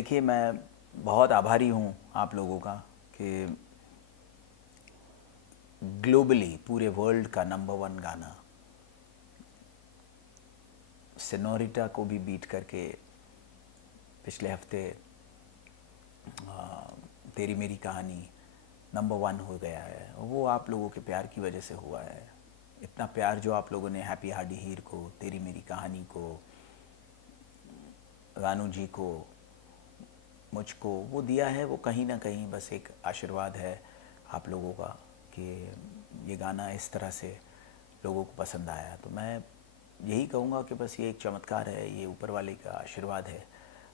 देखिए, मैं बहुत आभारी हूँ आप लोगों का कि ग्लोबली पूरे वर्ल्ड का नंबर वन गाना सेनोरिटा को भी बीट करके पिछले हफ्ते तेरी मेरी कहानी नंबर वन हो गया है। वो आप लोगों के प्यार की वजह से हुआ है। इतना प्यार जो आप लोगों ने हैप्पी हार्डी हीर को, तेरी मेरी कहानी को, रानू जी को, मुझको वो दिया है, वो कहीं ना कहीं बस एक आशीर्वाद है आप लोगों का कि ये गाना इस तरह से लोगों को पसंद आया। तो मैं यही कहूँगा कि बस ये एक चमत्कार है, ये ऊपर वाले का आशीर्वाद है।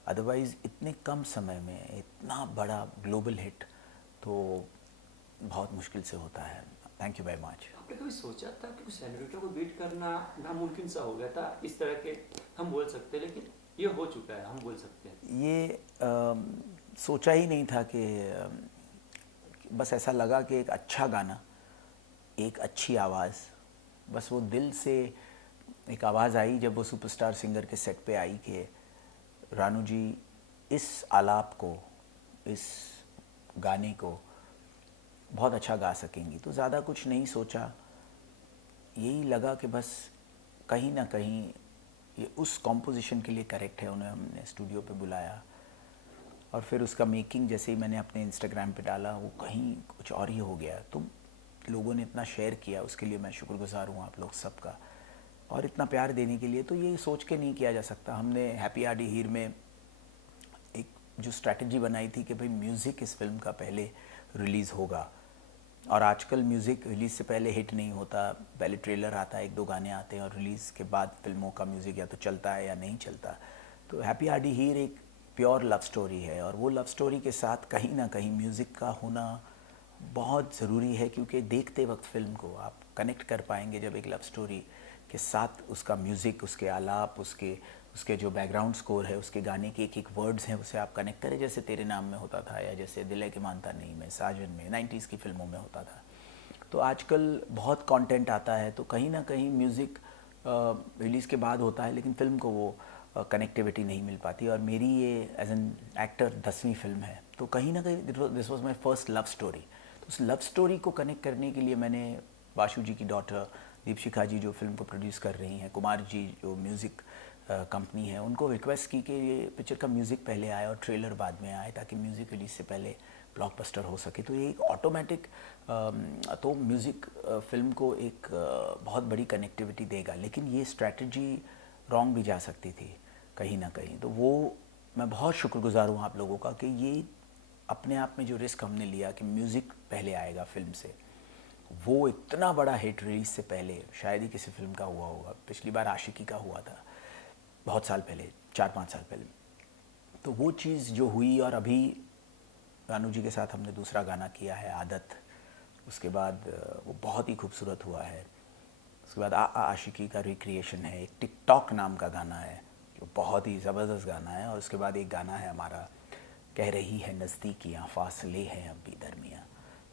अदरवाइज़ इतने कम समय में इतना बड़ा ग्लोबल हिट तो बहुत मुश्किल से होता है। Thank you very much. आपने कभी सोचा था कि सेनोरिटा को बीट करना नामुमकिन सा हो गया था? इस तरह के हम बोल सकते हैं, लेकिन ये हो चुका है, हम बोल सकते हैं। ये सोचा ही नहीं था कि बस ऐसा लगा कि एक अच्छा गाना, एक अच्छी आवाज़, बस वो दिल से एक आवाज़ आई जब वो सुपरस्टार सिंगर के सेट पे आई कि रानू जी इस आलाप को, इस गाने को बहुत अच्छा गा सकेंगी। तो ज़्यादा कुछ नहीं सोचा, यही लगा कि बस कहीं ना कहीं ये उस कॉम्पोजिशन के लिए करेक्ट है। उन्हें हमने स्टूडियो पे बुलाया और फिर उसका मेकिंग जैसे ही मैंने अपने इंस्टाग्राम पे डाला वो कहीं कुछ और ही हो गया। तो लोगों ने इतना शेयर किया, उसके लिए मैं शुक्रगुजार हूँ आप लोग सबका, और इतना प्यार देने के लिए। तो ये सोच के नहीं किया जा सकता। हमने हैप्पी हार्डी हीर में एक जो स्ट्रैटेजी बनाई थी कि भाई म्यूज़िक इस फिल्म का पहले रिलीज़ होगा, और आजकल म्यूज़िक रिलीज़ से पहले हिट नहीं होता। पहले ट्रेलर आता है, एक दो गाने आते हैं, और रिलीज़ के बाद फिल्मों का म्यूज़िक या तो चलता है या नहीं चलता। तो हैप्पी हार्डी हीर एक प्योर लव स्टोरी है, और वो लव स्टोरी के साथ कहीं ना कहीं म्यूज़िक का होना बहुत ज़रूरी है, क्योंकि देखते वक्त फ़िल्म को आप कनेक्ट कर पाएंगे जब एक लव स्टोरी के साथ उसका म्यूज़िक, उसके आलाप, उसके उसके जो बैकग्राउंड स्कोर है, उसके गाने के एक एक वर्ड्स हैं, उसे आप कनेक्ट करें। जैसे तेरे नाम में होता था, या जैसे दिल है कि मानता नहीं में, साजन में, 90s की फिल्मों में होता था। तो आजकल बहुत कंटेंट आता है, तो कहीं ना कहीं म्यूज़िक रिलीज़ के बाद होता है, लेकिन फ़िल्म को वो कनेक्टिविटी नहीं मिल पाती। और मेरी ये एज एन एक्टर 10वीं फिल्म है, तो कहीं ना कहीं this was my first love story. तो उस लव स्टोरी को कनेक्ट करने के लिए मैंने बाशु जी की डॉटर दीपशिखा जी जो फिल्म को प्रोड्यूस कर रही हैं, कुमार जी जो म्यूज़िक कंपनी है, उनको रिक्वेस्ट की कि ये पिक्चर का म्यूज़िक पहले आए और ट्रेलर बाद में आए, ताकि म्यूज़िक रिलीज से पहले ब्लॉकबस्टर हो सके। तो ये एक ऑटोमेटिक तो म्यूज़िक फिल्म को एक बहुत बड़ी कनेक्टिविटी देगा। लेकिन ये स्ट्रैटेजी रॉन्ग भी जा सकती थी कहीं ना कहीं। तो वो मैं बहुत शुक्रगुजार हूँ आप लोगों का कि ये अपने आप में जो रिस्क हमने लिया कि म्यूज़िक पहले आएगा फिल्म से, वो इतना बड़ा हिट रिलीज से पहले शायद ही किसी फिल्म का हुआ होगा। पिछली बार आशिकी का हुआ था बहुत साल पहले, 4-5 साल पहले। तो वो चीज़ जो हुई, और अभी रानू जी के साथ हमने दूसरा गाना किया है आदत, उसके बाद वो बहुत ही खूबसूरत हुआ है। उसके बाद आशिकी का रिक्रिएशन है, एक टिकटॉक नाम का गाना है जो बहुत ही ज़बरदस्त गाना है। और उसके बाद एक गाना है हमारा कह रही है नज़दीकियाँ फासले हैं अब भी दरमियाँ।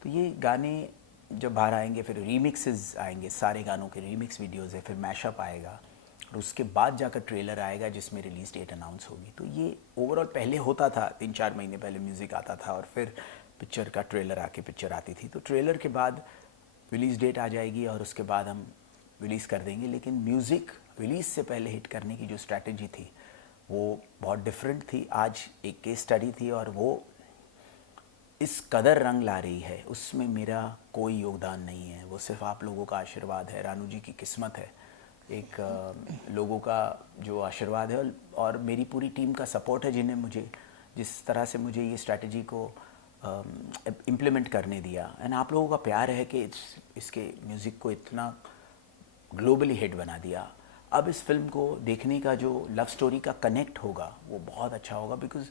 तो ये गाने जब बाहर आएंगे, फिर रीमिक्सेस आएंगे, सारे गानों के रीमिक्स वीडियोज़ है, फिर मैशअप आएगा, और उसके बाद जाकर ट्रेलर आएगा जिसमें रिलीज़ डेट अनाउंस होगी। तो ये ओवरऑल पहले होता था, 3-4 महीने पहले म्यूज़िक आता था और फिर पिक्चर का ट्रेलर आके पिक्चर आती थी। तो ट्रेलर के बाद रिलीज़ डेट आ जाएगी और उसके बाद हम रिलीज़ कर देंगे। लेकिन म्यूज़िक रिलीज़ से पहले हिट करने की जो स्ट्रैटेजी थी वो बहुत डिफरेंट थी। आज एक केस स्टडी थी, और वो इस कदर रंग ला रही है, उसमें मेरा कोई योगदान नहीं है। वो सिर्फ आप लोगों का आशीर्वाद है, रानू जी की किस्मत है, एक लोगों का जो आशीर्वाद है, और मेरी पूरी टीम का सपोर्ट है, जिन्हें मुझे जिस तरह से मुझे ये स्ट्रैटेजी को इम्प्लीमेंट करने दिया। एंड आप लोगों का प्यार है कि इसके म्यूज़िक को इतना ग्लोबली हिट बना दिया। अब इस फिल्म को देखने का जो लव स्टोरी का कनेक्ट होगा वो बहुत अच्छा होगा, बिकॉज़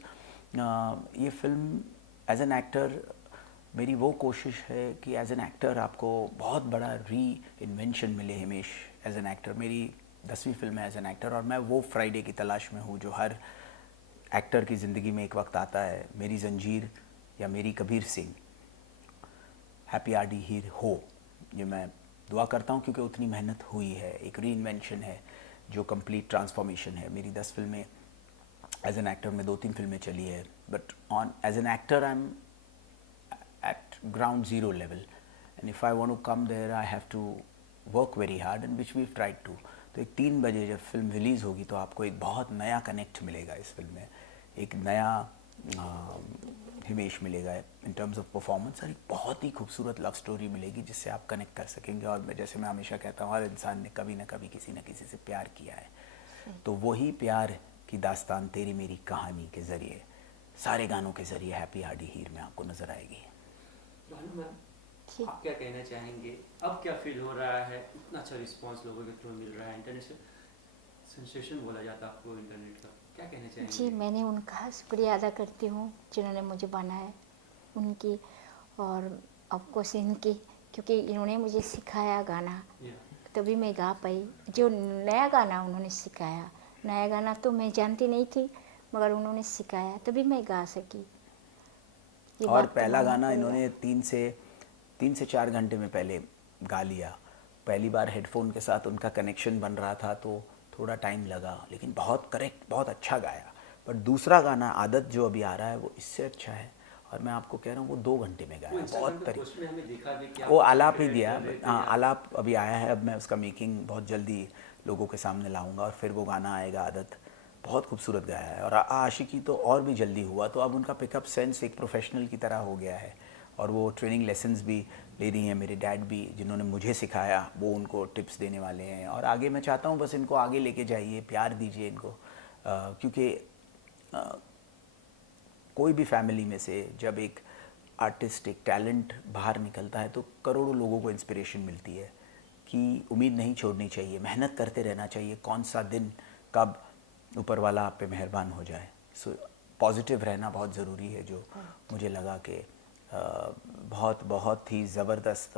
ये फिल्म एज एन एक्टर मेरी वो कोशिश है कि एज एन एक्टर आपको बहुत बड़ा री इन्वेंशन मिले। हिमेश एज एन एक्टर, मेरी 10वीं फिल्म है एज एन एक्टर, और मैं वो फ्राइडे की तलाश में हूँ जो हर एक्टर की ज़िंदगी में एक वक्त आता है। मेरी जंजीर या मेरी कबीर सिंह हैप्पी हार्डी हीर हो, ये मैं दुआ करता हूँ, क्योंकि उतनी मेहनत हुई है। एक री इन्वेंशन है जो कंप्लीट ट्रांसफॉर्मेशन है। मेरी 10 फिल्में एज एन एक्टर में 2-3 फिल्में चली है, but on as an actor I'm at ground zero level, and if I want to come there I have to work very hard, and which we've tried to. तो एक 3 बजे जब film release होगी तो आपको एक बहुत नया कनेक्ट मिलेगा इस फिल्म में, एक नया हिमेश मिलेगा इन टर्म्स ऑफ परफॉर्मेंस, और एक बहुत ही खूबसूरत लव स्टोरी मिलेगी जिससे आप कनेक्ट कर सकेंगे। और जैसे मैं हमेशा कहता हूँ, हर इंसान ने कभी ना कभी किसी न किसी से प्यार किया है, तो वही प्यार की दास्तान तेरी मेरी कहानी के ज़रिए, सारे गानों के ज़रिए हैप्पी हार्डी हीर में आपको नज़र आएगी। भानु मैम, आप क्या कहना चाहेंगे? अब क्या फील हो रहा है? इतना अच्छा रिस्पांस लोगों के थ्रू मिल रहा है, इंटरनेशनल सेंसेशन बोला जाता है आपको इंटरनेट का, क्या कहना चाहेंगे? जी, मैंने उनका शुक्रिया अदा करती हूँ जिन्होंने मुझे बनाया, उनकी और ऑफकोर्स इनकी, क्योंकि इन्होंने मुझे सिखाया गाना, तभी मैं गा पाई। जो नया गाना उन्होंने सिखाया, नया गाना तो मैं जानती नहीं थी, मगर उन्होंने सिखाया तभी मैं गा सकी। ये और बात तो पहला मानना गाना पड़ेगा। इन्होंने 3 से 4 घंटे में पहले गा लिया। पहली बार हेडफोन के साथ उनका कनेक्शन बन रहा था तो थोड़ा टाइम लगा, लेकिन बहुत करेक्ट, बहुत अच्छा गाया। पर दूसरा गाना आदत जो अभी आ रहा है वो इससे अच्छा है, और मैं आपको कह रहा हूँ वो 2 घंटे में गाया, बहुत पोस्ट में हमें दिखा भी कि वो आप आलाप ही credit दिया। कर लेते हाँ, हैं। आलाप अभी आया है, अब मैं उसका मेकिंग बहुत जल्दी लोगों के सामने लाऊंगा, और फिर वो गाना आएगा आदत। बहुत खूबसूरत गाया है, और आशिकी तो और भी जल्दी हुआ। तो अब उनका पिकअप सेंस एक प्रोफेशनल की तरह हो गया है, और वो ट्रेनिंग लेसन्स भी ले रही हैं। मेरे डैड भी, जिन्होंने मुझे सिखाया, वो उनको टिप्स देने वाले हैं। और आगे मैं चाहता हूँ बस इनको आगे लेके जाइए, प्यार दीजिए इनको, क्योंकि कोई भी फैमिली में से जब एक आर्टिस्ट, एक टैलेंट बाहर निकलता है तो करोड़ों लोगों को इंस्पिरेशन मिलती है कि उम्मीद नहीं छोड़नी चाहिए, मेहनत करते रहना चाहिए। कौन सा दिन कब ऊपर वाला आप पे मेहरबान हो जाए। सो पॉजिटिव रहना बहुत ज़रूरी है, जो मुझे लगा कि बहुत बहुत ही ज़बरदस्त,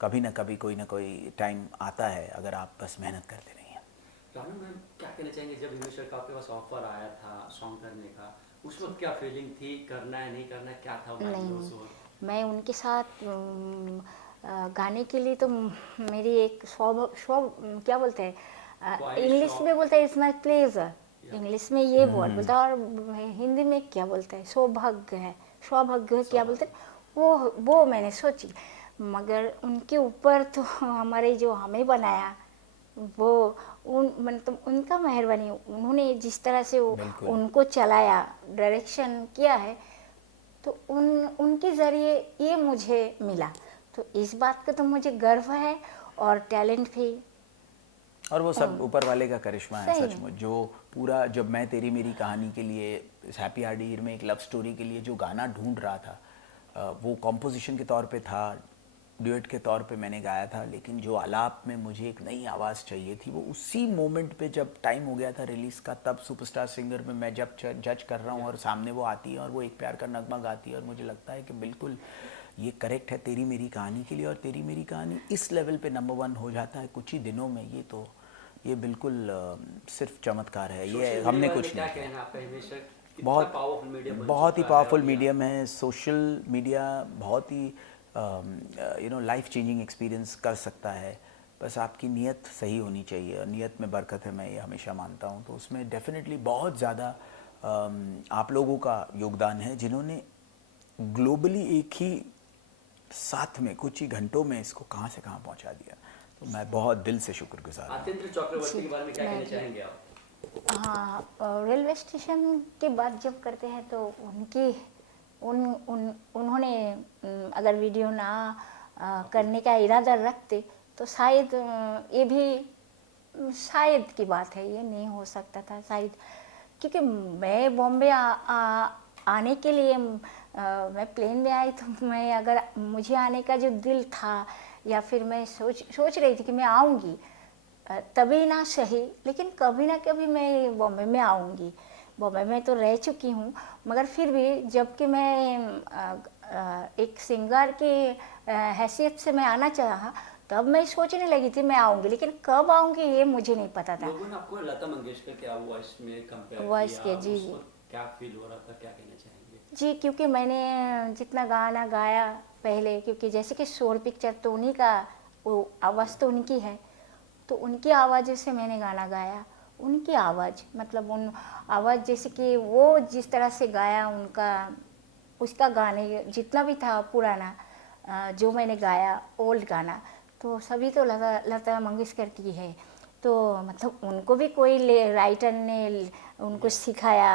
कभी ना कभी कोई ना कोई टाइम आता है अगर आप बस मेहनत करते रहिए। रानू मैम, क्या कहना चाहेंगे? जब हिमेश सर का आपके पास ऑफर आया था सॉन्ग करने का, उस वक्त क्या फीलिंग थी? करना है नहीं करना है, क्या था माइंड में उस नहीं, वक्त? मैं उनके साथ गाने के लिए तो मेरी एक क्या बोलते हैं, ख्वाहिश, इंग्लिश शौक। में बोलते हैं इट्स माई प्लेजर, या। इंग्लिश में ये वर्ड बोलता है, और हिंदी में क्या बोलते हैं, सौभाग्य है, सौभाग्य है, क्या बोलते हैं, वो मैंने सोची। मगर उनके ऊपर तो हमारे जो हमें बनाया, वो मतलब उनका मेहरबानी, उन्होंने जिस तरह से बिल्कुल। उनको चलाया, डायरेक्शन किया है, तो उनके ज़रिए ये मुझे मिला। तो इस बात का तो मुझे गर्व है, और टैलेंट भी। और वो सब ऊपर वाले का करिश्मा है सही में। सचमुच। जो पूरा, जब मैं तेरी मेरी कहानी के लिए, इस हैप्पी हार्डी हीर में एक लव स्टोरी के लिए जो गाना ढूंढ रहा था, वो कॉम्पोजिशन के तौर पे था, ड्यूएट के तौर पे मैंने गाया था, लेकिन जो आलाप में मुझे एक नई आवाज़ चाहिए थी, वो उसी मोमेंट पे जब टाइम हो गया था रिलीज़ का, तब सुपरस्टार सिंगर में मैं जब जज कर रहा हूँ और सामने वो आती है और वो एक प्यार का नगमा गाती है, और मुझे लगता है कि बिल्कुल ये करेक्ट है तेरी मेरी कहानी के लिए। और तेरी मेरी कहानी इस लेवल पे नंबर 1 हो जाता है कुछ ही दिनों में, ये बिल्कुल सिर्फ चमत्कार है। ये सोशल हमने मीडिया कुछ क्या नहीं किया। कहना आपका हिमेश सर? कितना बहुत पावरफुल मीडिया बन बहुत ही चुका है पावरफुल अब ये? मीडियम है सोशल मीडिया, बहुत ही लाइफ चेंजिंग एक्सपीरियंस कर सकता है। बस आपकी नीयत सही होनी चाहिए, और नीयत में बरकत है, मैं ये हमेशा मानता हूँ। तो उसमें डेफिनेटली बहुत ज़्यादा आप लोगों का योगदान है, जिन्होंने ग्लोबली एक ही साथ में कुछ ही घंटों में इसको कहाँ से कहाँ पहुँचा दिया। तो मैं बहुत दिल से शुक्रगुजार हूँ। आतिन्द्र चक्रवर्ती के बारे में क्या मैं कहना भी। चाहेंगे आप? हाँ, रेलवे स्टेशन की बात जब करते हैं तो उनकी उन्होंने अगर वीडियो ना करने का इरादा रखते तो शायद ये भी शायद की बात है, ये नहीं हो सकता था शायद, क्योंकि मैं बॉम्बे आने के लिए मैं प्लेन में आई, तो मैं अगर मुझे आने का जो दिल था, या फिर मैं सोच रही थी कि मैं आऊँगी, तभी ना सही, लेकिन कभी ना कभी मैं बॉम्बे में आऊँगी। बॉम्बे में तो रह चुकी हूँ, मगर फिर भी जबकि मैं एक सिंगर की हैसियत से मैं आना चाहा, तब मैं सोचने लगी थी मैं आऊँगी, लेकिन कब आऊँगी ये मुझे नहीं पता था। लोगों ने आपको लता मंगेशकर के वॉइस में कंपेयर वॉइस किया, के, जी उस जी वक्त क्या फील हो रहा था, क्या कहना चाहेंगे? जी, क्योंकि मैंने जितना गाना गाया पहले, क्योंकि जैसे कि शोर पिक्चर तो उन्हीं का, वो आवाज़ तो उनकी है, तो उनकी आवाज़ से मैंने गाना गाया, उनकी आवाज़, मतलब उन आवाज़ जैसे कि वो जिस तरह से गाया, उनका उसका गाने जितना भी था पुराना, जो मैंने गाया ओल्ड गाना, तो सभी तो लता मंगेशकर की है। तो मतलब उनको भी कोई राइटर ने उनको सिखाया,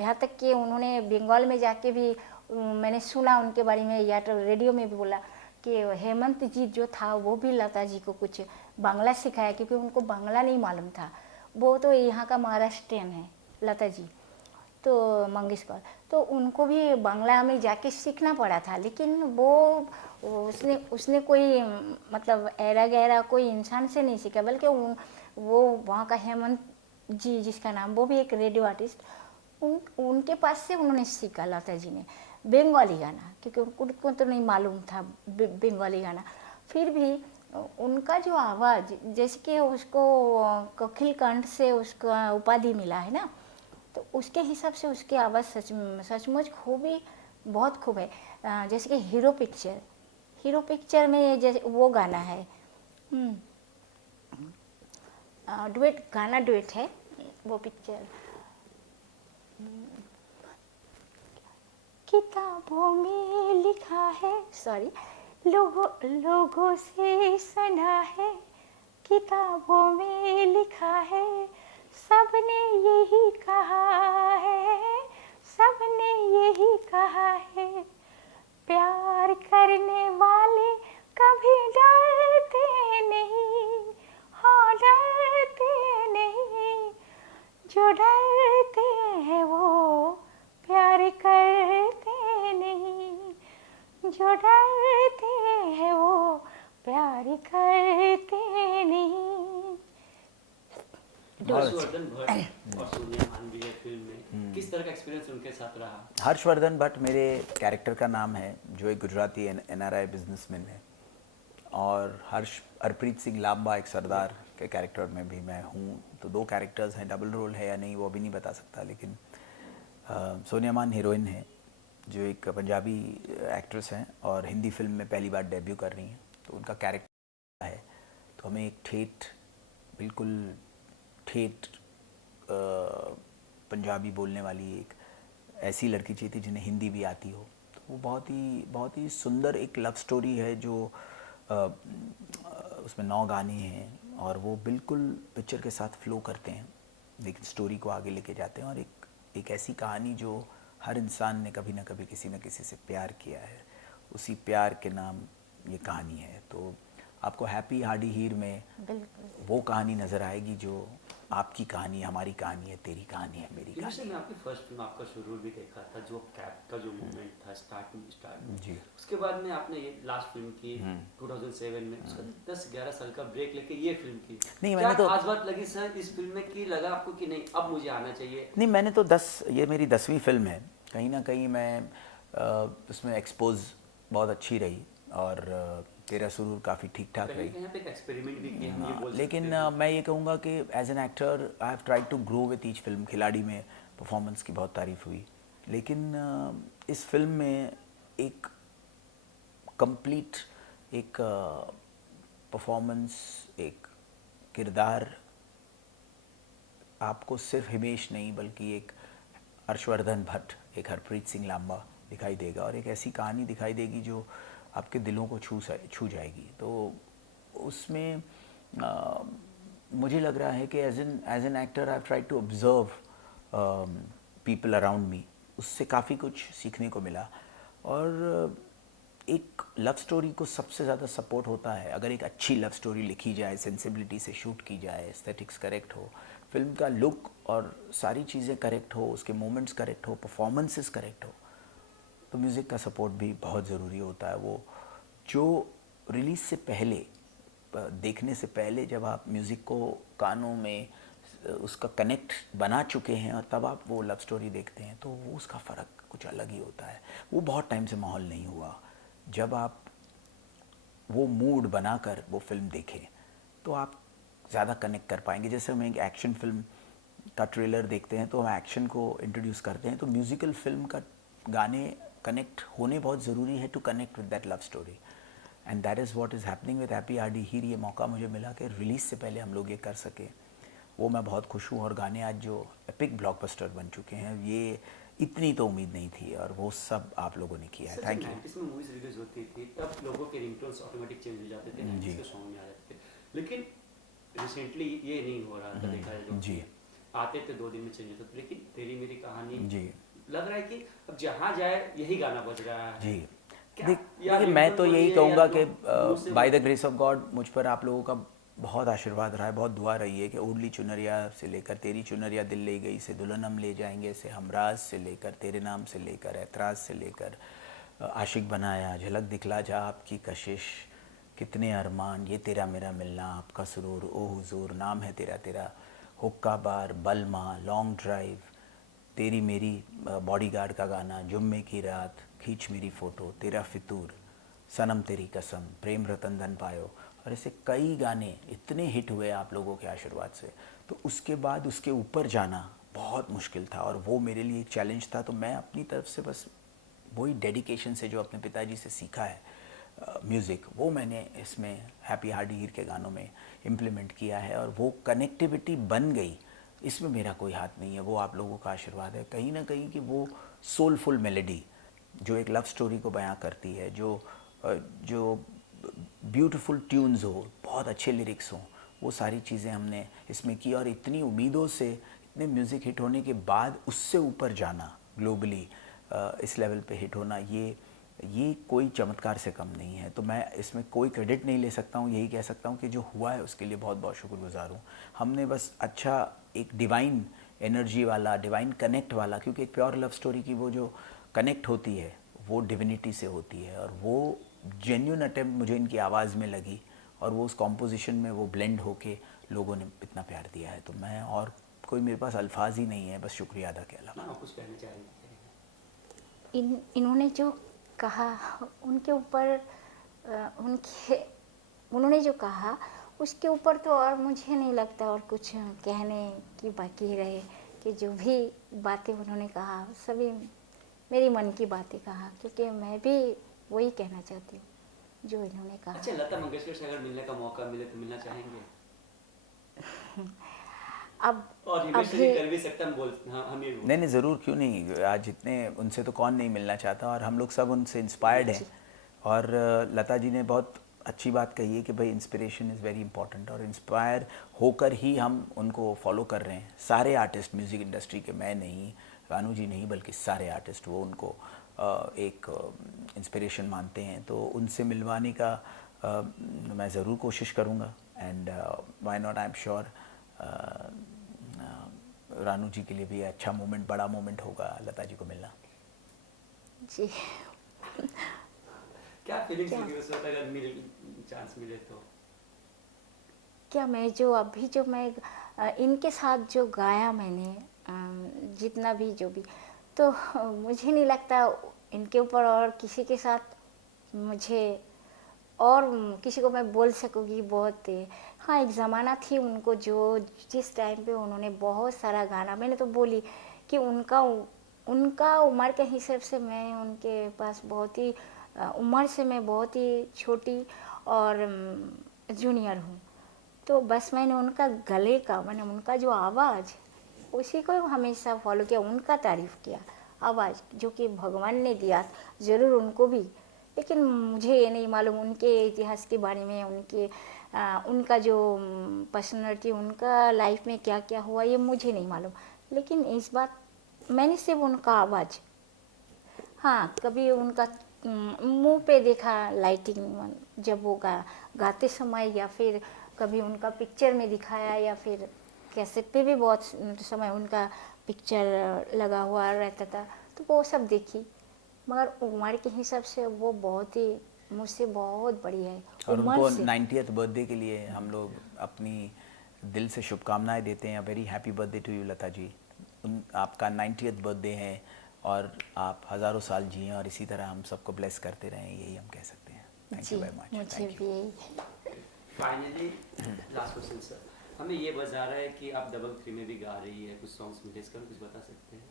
यहाँ तक कि उन्होंने बंगाल में जाके भी मैंने सुना उनके बारे में, या तो रेडियो में भी बोला कि हेमंत जी जो था वो भी लता जी को कुछ बांग्ला सिखाया, क्योंकि उनको बांग्ला नहीं मालूम था। वो तो यहाँ का महाराष्ट्रियन है लता जी, तो मंगेशकर, तो उनको भी बांग्ला में जाके सीखना पड़ा था। लेकिन वो उसने कोई मतलब ऐरा गहरा कोई इंसान से नहीं सीखा, बल्कि वो वहाँ का हेमंत जी जिसका नाम, वो भी एक रेडियो आर्टिस्ट, उनके पास से उन्होंने सीखा लता जी ने बंगाली गाना, क्योंकि उनको तो नहीं मालूम था बंगाली गाना। फिर भी उनका जो आवाज़, जैसे कि उसको कोकिल कंठ से उसका उपाधि मिला है ना, तो उसके हिसाब से उसकी आवाज़ सचमुच खूबी बहुत खूब है। जैसे कि हीरो पिक्चर में जैसे वो गाना है, डुएट है वो पिक्चर, किताबों में लिखा है, सॉरी, लोगों से सुना है, किताबों में लिखा है, सबने यही कहा है, सबने यही कहा है, प्यार करने वाले कभी डरते नहीं, हाँ डरते नहीं, जो डरते हैं वो प्यार करते नहीं, जो डरते हैं वो प्यार करते नहीं। हर्षवर्धन भट्ट और सोनिया मान भी है फिल्म में, किस तरह का एक्सपीरियंस उनके साथ रहा? हर्षवर्धन भट्ट मेरे कैरेक्टर का नाम है, जो एक गुजराती एनआरआई बिजनेसमैन है, और हरप्रीत सिंह लांबा एक सरदार के कैरेक्टर में भी मैं हूँ। तो 2 कैरेक्टर्स हैं, डबल रोल है या नहीं वो अभी नहीं बता सकता, लेकिन सोनिया मान हीरोइन है, जो एक पंजाबी एक्ट्रेस हैं और हिंदी फिल्म में पहली बार डेब्यू कर रही हैं, तो उनका कैरेक्टर है। तो हमें एक बिल्कुल ठेठ पंजाबी बोलने वाली एक ऐसी लड़की चाहिए थी जिन्हें हिंदी भी आती हो। तो वो बहुत ही सुंदर एक लव स्टोरी है, जो उसमें 9 गाने हैं और वो बिल्कुल पिक्चर के साथ फ्लो करते हैं, लेकिन स्टोरी को आगे लेके जाते हैं। और एक ऐसी कहानी जो हर इंसान ने कभी ना कभी किसी न किसी से प्यार किया है, उसी प्यार के नाम ये कहानी है। तो आपको हैप्पी हार्डी हीर में वो कहानी नज़र आएगी जो आपकी कहानी, हमारी कहानी है, तेरी कहानी है, मेरी कहानी। मैं आपकी फर्स्ट फिल्म आपका शुरू भी देखा था, जो कैप का जो मोमेंट था स्टार्ट में जी। उसके बाद में आपने ये लास्ट फिल्म की 2007 में, उसका 10-11 साल का ब्रेक लेके ये फिल्म की। नहीं, क्या मैंने तो खास बात लगी सर इस फिल्म में कि लगा आपको कि नहीं अब मुझे आना चाहिए? नहीं, मैंने तो ये मेरी 10वीं फिल्म है। कहीं ना कहीं मैं उसमें एक्सपोज बहुत अच्छी रही, और तेरा सुरूर काफ़ी ठीक ठाक रही। कहीं पे एक एक्सपेरिमेंट भी किया, हम ये बोल लेकिन सकते हैं। मैं ये कहूँगा कि as an actor I have tried to grow with each film. Khiladi में परफॉर्मेंस की बहुत तारीफ हुई, लेकिन इस फिल्म में एक कंप्लीट एक परफॉर्मेंस, एक किरदार आपको सिर्फ हिमेश नहीं बल्कि एक हर्षवर्धन भट्ट, एक हरप्रीत सिंह लांबा दिखाई देगा, और एक ऐसी कहानी दिखाई देगी जो आपके दिलों को छू जाएगी। तो उसमें मुझे लग रहा है कि as an actor I have tried to observe people around me, उससे काफ़ी कुछ सीखने को मिला। और एक लव स्टोरी को सबसे ज़्यादा सपोर्ट होता है अगर एक अच्छी लव स्टोरी लिखी जाए, सेंसिबिलिटी से शूट की जाए, एस्थेटिक्स करेक्ट हो, फिल्म का लुक और सारी चीज़ें करेक्ट हो, उसके मोमेंट्स करेक्ट हो, परफॉर्मेंसेस करेक्ट हो, तो म्यूज़िक का सपोर्ट भी बहुत ज़रूरी होता है। वो जो रिलीज़ से पहले, देखने से पहले जब आप म्यूज़िक को कानों में उसका कनेक्ट बना चुके हैं और तब आप वो लव स्टोरी देखते हैं, तो वो उसका फ़र्क कुछ अलग ही होता है। वो बहुत टाइम से माहौल नहीं हुआ। जब आप वो मूड बनाकर वो फिल्म देखें तो आप ज़्यादा कनेक्ट कर पाएंगे। जैसे हम एक एक्शन फिल्म का ट्रेलर देखते हैं तो हम एक्शन को इंट्रोड्यूस करते हैं, तो म्यूज़िकल फिल्म का गाने कनेक्ट होने बहुत ज़रूरी है to connect with that love story, and that is what is happening with Happy Hardy Heer. ये मौका मुझे मिला कि रिलीज़ से पहले हम लोग ये कर सके, वो मैं बहुत खुश हूँ। और गाने आज जो एपिक ब्लॉकबस्टर बन चुके हैं, ये इतनी तो उम्मीद नहीं थी, और वो सब आप लोगों ने किया है। सर, थैंक जब यू। 90s में मूवीज रिलीज होती थी तब लोगों के रिंगटोन्स ऑटोमेटिक चेंज हो जाते थे, 90s के सॉन्ग में आ जाते थे। लेकिन रिसेंटली ये नहीं हो रहा था, देखा जाए तो जी आते थे 2 दिन में चेंज होता था। लेकिन तेरी मेरी कहानी जी लग रहा है कि अब जहाँ जाए यही गाना बज रहा है। जी। क्या या देखिए, मैं रिंगटोन तो यही बोलिए या कहूँगा कि मुंह से by the grace of God मुझ पर आप लोगों का बहुत आशीर्वाद रहा है, बहुत दुआ रही है कि ओढ़ली चुनरिया से लेकर तेरी चुनरिया दिल ले गई, से दुल्हन हम ले जाएंगे, से हमराज से लेकर तेरे नाम से लेकर ऐतराज़ से लेकर आशिक बनाया, झलक दिखला जा आपकी कशिश, कितने अरमान, ये तेरा मेरा मिलना, आपका सुरूर, ओ हुजूर, नाम है तेरा तेरा, हुक्का बार, बलमा, लॉन्ग ड्राइव, तेरी मेरी, बॉडीगार्ड का गाना, जुम्मे की रात, खींच मेरी फ़ोटो, तेरा फितूर, सनम तेरी कसम, प्रेम रतन धन पायो, और ऐसे कई गाने इतने हिट हुए आप लोगों के आशीर्वाद से। तो उसके बाद उसके ऊपर जाना बहुत मुश्किल था, और वो मेरे लिए एक चैलेंज था। तो मैं अपनी तरफ से बस वही डेडिकेशन से जो अपने पिताजी से सीखा है म्यूज़िक, वो मैंने इसमें हैप्पी हार्डी हीर के गानों में इम्प्लीमेंट किया है, और वो कनेक्टिविटी बन गई। इसमें मेरा कोई हाथ नहीं है, वो आप लोगों का आशीर्वाद है कहीं ना कहीं, कि वो सोलफुल मेलेडी जो एक लव स्टोरी को बयां करती है, जो ब्यूटीफुल ट्यून्स हो, बहुत अच्छे लिरिक्स हों, वो सारी चीज़ें हमने इसमें की। और इतनी उम्मीदों से, इतने म्यूज़िक हिट होने के बाद उससे ऊपर जाना, ग्लोबली इस लेवल पे हिट होना, ये कोई चमत्कार से कम नहीं है। तो मैं इसमें कोई क्रेडिट नहीं ले सकता हूँ, यही कह सकता हूँ कि जो हुआ है उसके लिए बहुत बहुत शुक्रगुजार हूँ। हमने बस अच्छा एक डिवाइन एनर्जी वाला, डिवाइन कनेक्ट वाला, क्योंकि एक प्योर लव स्टोरी की वो जो कनेक्ट होती है वो डिविनिटी से होती है, और वो जेन्युइन अटेम्प्ट मुझे इनकी आवाज़ में लगी, और वो उस कॉम्पोजिशन में वो ब्लेंड होके लोगों ने इतना प्यार दिया है। तो मैं, और कोई मेरे पास अल्फाज ही नहीं है बस शुक्रिया अदा के अलावा। ना कुछ कहना चाहेंगे? इन्होंने जो कहा उनके ऊपर उन्होंने जो कहा उसके ऊपर तो और मुझे नहीं लगता और कुछ कहने की बाकी रहे, कि जो भी बातें उन्होंने कहा सभी मेरी मन की बातें कहा, क्योंकि मैं भी वही कहना चाहती हूँ जो इन्होंने कहा। अच्छा, लता मंगेशकर से अगर मिलने का मौका मिले तो मिलना चाहेंगे? अब और हिमेश अभी कर भी सकता, हम बोल हम ये नहीं नहीं, ज़रूर, क्यों नहीं। आज जितने उनसे तो कौन नहीं मिलना चाहता, और हम लोग सब उनसे इंस्पायर्ड हैं। और लता जी ने बहुत अच्छी बात कही है कि भाई इंस्पिरेशन इज़ वेरी इंपॉर्टेंट, और इंस्पायर होकर ही हम उनको फॉलो कर रहे हैं। सारे आर्टिस्ट म्यूज़िक इंडस्ट्री के, मैं नहीं, रानू जी नहीं, बल्कि सारे आर्टिस्ट वो उनको एक इंस्पिरेशन मानते हैं। तो उनसे मिलवाने का मैं ज़रूर कोशिश करूँगा, and why not, I am sure Ranu ji के लिए भी अच्छा मोमेंट, बड़ा मोमेंट होगा लता जी को मिलना। जी क्या फीलिंग्स होगी उस वक्त अगर चांस मिले तो? क्या मैं जो मैं इनके साथ जो गाया मैंने, जितना भी जो भी, तो मुझे नहीं लगता इनके ऊपर और किसी के साथ मुझे और किसी को मैं बोल सकूँगी बहुत। हाँ, एक ज़माना थी उनको जो जिस टाइम पे उन्होंने बहुत सारा गाना, मैंने तो बोली कि उनका उम्र के हिसाब से मैं उनके पास बहुत ही उम्र से मैं बहुत ही छोटी और जूनियर हूँ। तो बस मैंने मैंने उनका जो आवाज़, उसी को हमेशा फॉलो किया, उनका तारीफ़ किया, आवाज़ जो कि भगवान ने दिया, ज़रूर उनको भी। लेकिन मुझे ये नहीं मालूम उनके इतिहास के बारे में, उनका जो पर्सनालिटी, उनका लाइफ में क्या क्या हुआ, ये मुझे नहीं मालूम। लेकिन इस बात मैंने सिर्फ उनका आवाज़, हाँ, कभी उनका मुंह पे देखा लाइटिंग, जब वो गाते समय, या फिर कभी उनका पिक्चर में दिखाया, या फिर कैसेट पे भी बहुत समय उनका पिक्चर लगा हुआ रहता था, तो वो सब देखी। मगर उम्र के हिसाब से वो बहुत ही मुझसे बहुत बड़ी है और उम्र उनको से। 90th बर्थडे के लिए हम लोग अपनी दिल से शुभकामनाएं देते हैं। Very happy birthday to you Lata ji. आपका 90th बर्थडे है, और आप हज़ारों साल जिएं, और इसी तरह हम सबको ब्लेस करते रहें, यही हम कह सकते हैं। Thank you very much. मुझे भी यही। फाइनली लास्ट क्वेश्चन सर, हमें ये बता रहा है कि आप डबल 3 में भी गा रही है, कुछ सॉन्ग्स में इसका कुछ बता सकते हैं?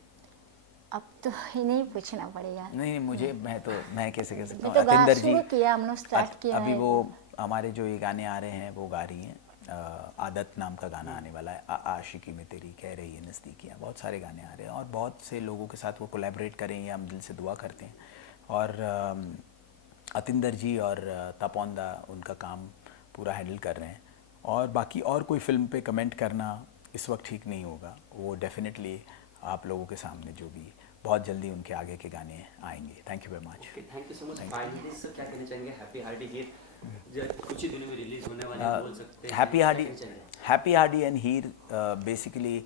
अब तो इन्हें पूछना पड़ेगा। नहीं, मुझे, मैं कैसे कह सकता मैं हूँ। तो गा अतिंदर जी शुरू किया, हमने स्टार्ट किया अभी है वो हमारे जो ये गाने आ रहे हैं वो गा रही हैं, आदत नाम का गाना आने वाला है, आशिकी में तेरी कह रही है नज़दीकियाँ, बहुत सारे गाने आ रहे हैं और बहुत से लोगों के साथ वो कोलैबोरेट करें, ये हम दिल से दुआ करते हैं। और अतिंदर जी और तपोंदा उनका काम पूरा हैंडल कर रहे हैं। और बाकी और कोई फिल्म पे कमेंट करना इस वक्त ठीक नहीं होगा, वो डेफिनेटली आप लोगों के सामने जो भी बहुत जल्दी उनके आगे के गाने आएंगे। Thank you very much. Thank you so much. Finally sir क्या कहना चाहेंगे हैप्पी हार्डी हीर जो कुछ ही दिनों में रिलीज होने वाली है, बोल सकते हैं happy Hardy and Heer basically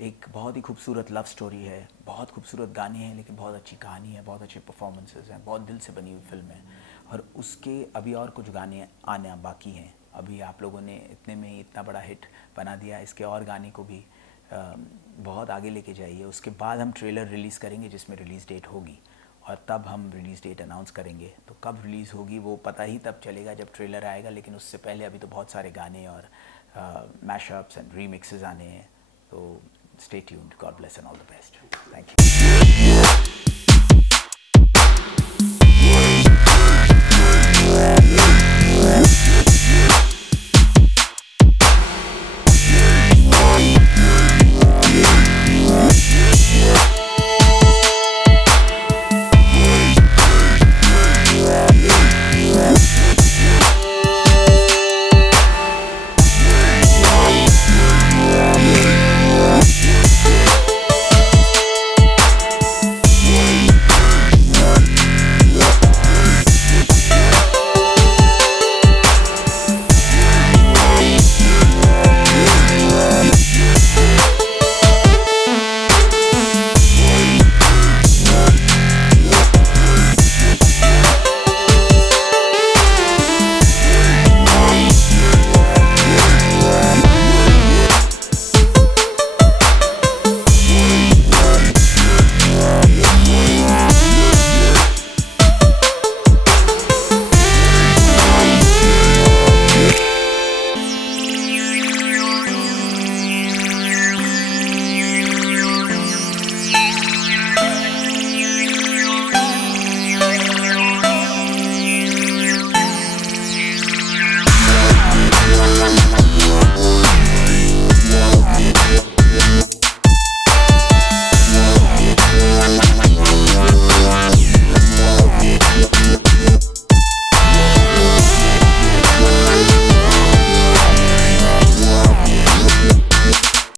एक बहुत ही खूबसूरत लव स्टोरी है, बहुत खूबसूरत गाने हैं, लेकिन बहुत अच्छी कहानी है, बहुत अच्छे परफॉर्मेंसेस हैं, बहुत दिल से बनी हुई फिल्म है। और उसके अभी और कुछ गाने आने बाकी हैं। अभी आप लोगों ने इतने में ही इतना बड़ा हिट बना दिया, इसके और गाने को भी बहुत आगे लेके जाइए। उसके बाद हम ट्रेलर रिलीज़ करेंगे जिसमें रिलीज़ डेट होगी, और तब हम रिलीज़ डेट अनाउंस करेंगे। तो कब रिलीज़ होगी वो पता ही तब चलेगा जब ट्रेलर आएगा, लेकिन उससे पहले अभी तो बहुत सारे गाने और मैशअप्स एंड रीमिक्सेस आने हैं। तो stay tuned, God bless and all the best, thank you.